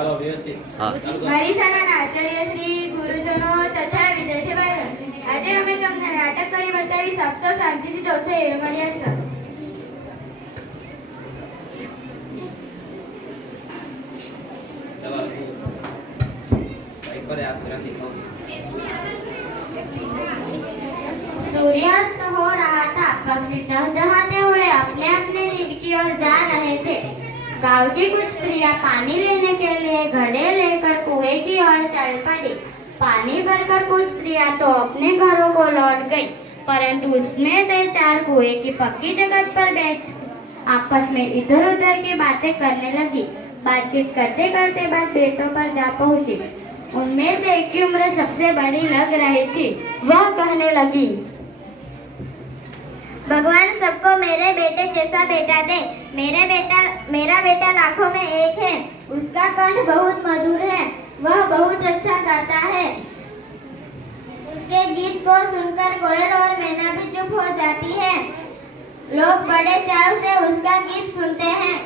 મારી શાળાના આચાર્ય શ્રી ગુરુજનો તથા વિદ્યાર્થી ભાઈઓ, આજે અમે તમને નાટક કરી બતાવી આપશો શાંતિથી જોશો એ મળ્યા છે. सूर्यास्त हो रहा था. पक्षी चहचहाते हुए अपने अपने नीड की ओर जा रहे थे. गांव की कुछ स्त्रियां पानी लेने के लिए घड़े लेकर कुएं की ओर चल पड़ी. पानी भरकर कुछ स्त्रियां तो अपने घरों को लौट गई, परंतु उसमें से 4 कुएं की पक्की जगह पर बैठ आपस में इधर उधर की बातें करने लगी. बातचीत करते करते बात बेटों पर जा पहुंची. उनमें से एक की उम्र सबसे बड़ी लग रही थी. वह कहने लगी, भगवान सबको मेरे बेटे जैसा बेटा दे. मेरा बेटा लाखों में एक है. उसका कंठ बहुत मधुर है. वह बहुत अच्छा गाता है. उसके गीत को सुनकर कोयल और मैना भी चुप हो जाती है. लोग बड़े चाव से उसका गीत सुनते हैं.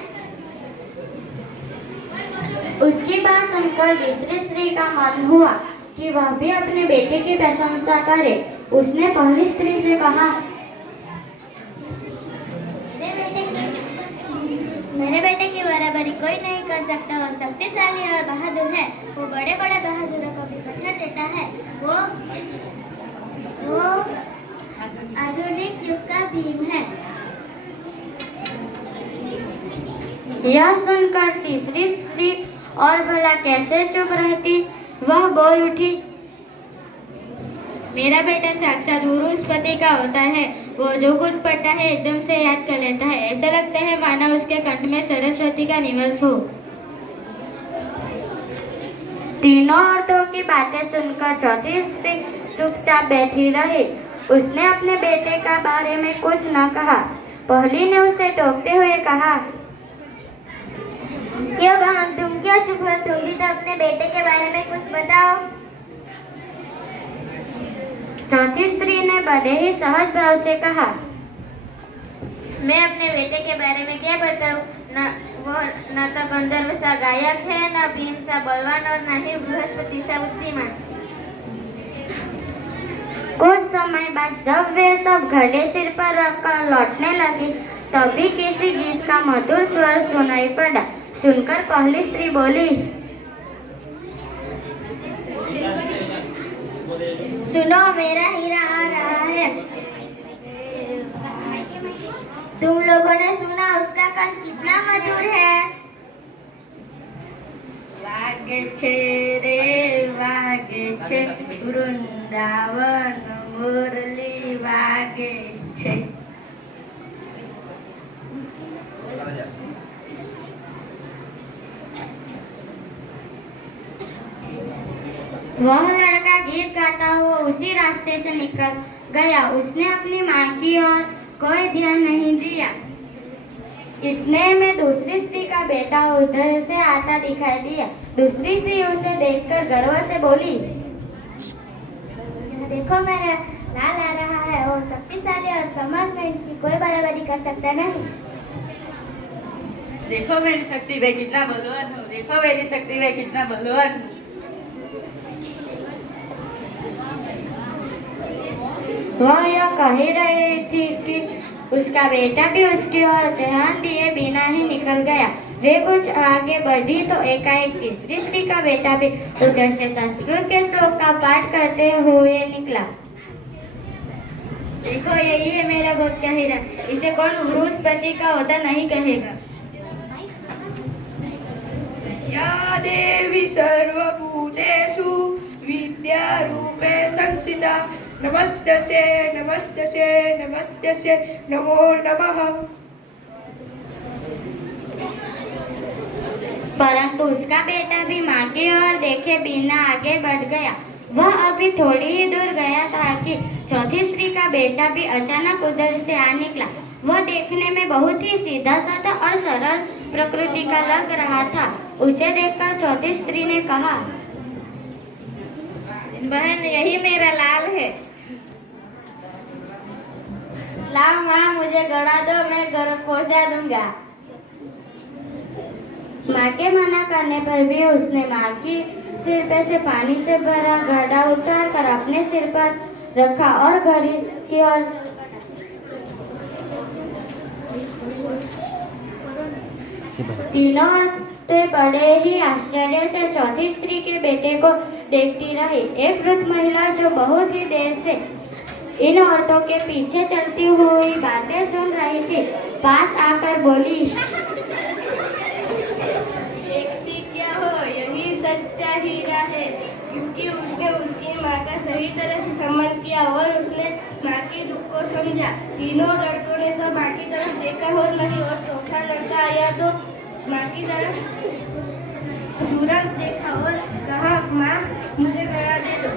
उसकी बात सुनकर दूसरी स्त्री का मन हुआ कि वह भी अपने बेटे की प्रशंसा करे. उसने पहली स्त्री से कहा, मेरे बेटे की बराबरी कोई नहीं कर सकता. वो शक्तिशाली और बहादुर है. वो बड़े बड़े बहादुरों को भी पत्थर देता है. वो आधुनिक युग का भीम है. यह सुनकर तीसरी स्त्री और भला कैसे चुप रहती, वह बोल उठी, मेरा बेटा साक्षात बृहस्पति का होता है. वो जो कुछ पढ़ता है एकदम से याद कर लेता है. ऐसा लगता है मानो उसके कंठ में सरस्वती का निवास हो. तीनों औरतों की बातें सुनकर चौथी स्त्री चुपचाप बैठी रही. उसने अपने बेटे का बारे में कुछ न कहा. पहली ने उसे टोकते हुए कहा, क्यों बहन, तुम क्यों चुप हो? तुम भी तो अपने बेटे के बारे में कुछ बताओ. चौथी स्त्री ने बड़े ही सहज भाव से कहा, मैं अपने बेटे के बारे में क्या बताऊं? वो न तो गंधर्व सा गायक है, न भीम सा बलवान और न ही बृहस्पति सा बुद्धिमान. कुछ समय बाद जब वे सब घड़े सिर पर रखकर लौटने लगी, तभी किसी गीत का मधुर स्वर सुनाई पड़ा. सुनकर पहली स्त्री बोली, सुनो, मेरा हीरा आ रहा है. तुम लोगों ने सुना उसका कंठ कितना मधुर है. वागे छे रे वागे छे, वृंदावन मुरली वागे छे. वह लड़का गीत गाता हुआ उसी रास्ते से निकल गया. उसने अपनी माँ की ओर कोई ध्यान नहीं दिया. इतने में दूसरी स्त्री का बेटा उधर से आता दिखाई दिया. दूसरी स्त्री उसे देखकर गर्व से बोली, देखो मेरा लाल आ रहा है. और शक्तिशाली और समर्थ में इनकी कोई बराबरी कर सकता नहीं. देखो मेरी शक्ति में कितना बलवान हूँ. देखो मेरी शक्ति में कितना बलवान हूँ. वह यह कह ही रही थी कि उसका बेटा भी उसकी ओर ध्यान दिए बिना ही निकल गया. वे कुछ आगे बढ़ी तो एकाएक तीसरी स्त्री का बेटा भी उधर से संस्कृत के श्लोक का पाठ करते हुए निकला. देखो, यही है मेरा गोद का हीरा. इसे कौन बृहस्पति का होता नहीं कहेगा. या देवी सर्वभूतेषु विद्यारूपे संस्थिता, नमस्तस्यै नमस्तस्यै नमस्तस्यै नमो नमः. परंतु उसका बेटा भी माँ की ओर देखे बिना आगे बढ़ गया. वह अभी थोड़ी ही दूर गया था कि चौथी स्त्री का बेटा भी अचानक उधर से आ निकला. वह देखने में बहुत ही सीधा साधा और सरल प्रकृति का लग रहा था. उसे देखकर चौथी स्त्री ने कहा, बहन, यही मेरा लाल है. लाओ माँ, मुझे गड़ा दो, मैं घर पहुंचा दूंगा. माँ के मना करने पर भी उसने माँ की सिर पे से पानी से भरा घड़ा उतार कर अपने सिर पर रखा और घर की ओर तीनों औरतें बड़े ही आश्चर्य से चौथी स्त्री के बेटे को देखती रही। एक वृद्ध महिला जो बहुत ही देर से इन औरतों के पीछे चलती हुई बातें सुन रही थी, पास आकर बोली, देखती क्या हो, यही सच्चा हीरा है, क्योंकि उसने उसकी माँ का सही तरह से सम्मान किया और उसने माँ की दुख को समझा। तीनों लड़कों ने तो माँ की तरफ देखा हो नहीं और चौथा लड़का आया तो माँ की तरफ तुरंत देखा और कहा, माँ मुझे गड़ा दे दो।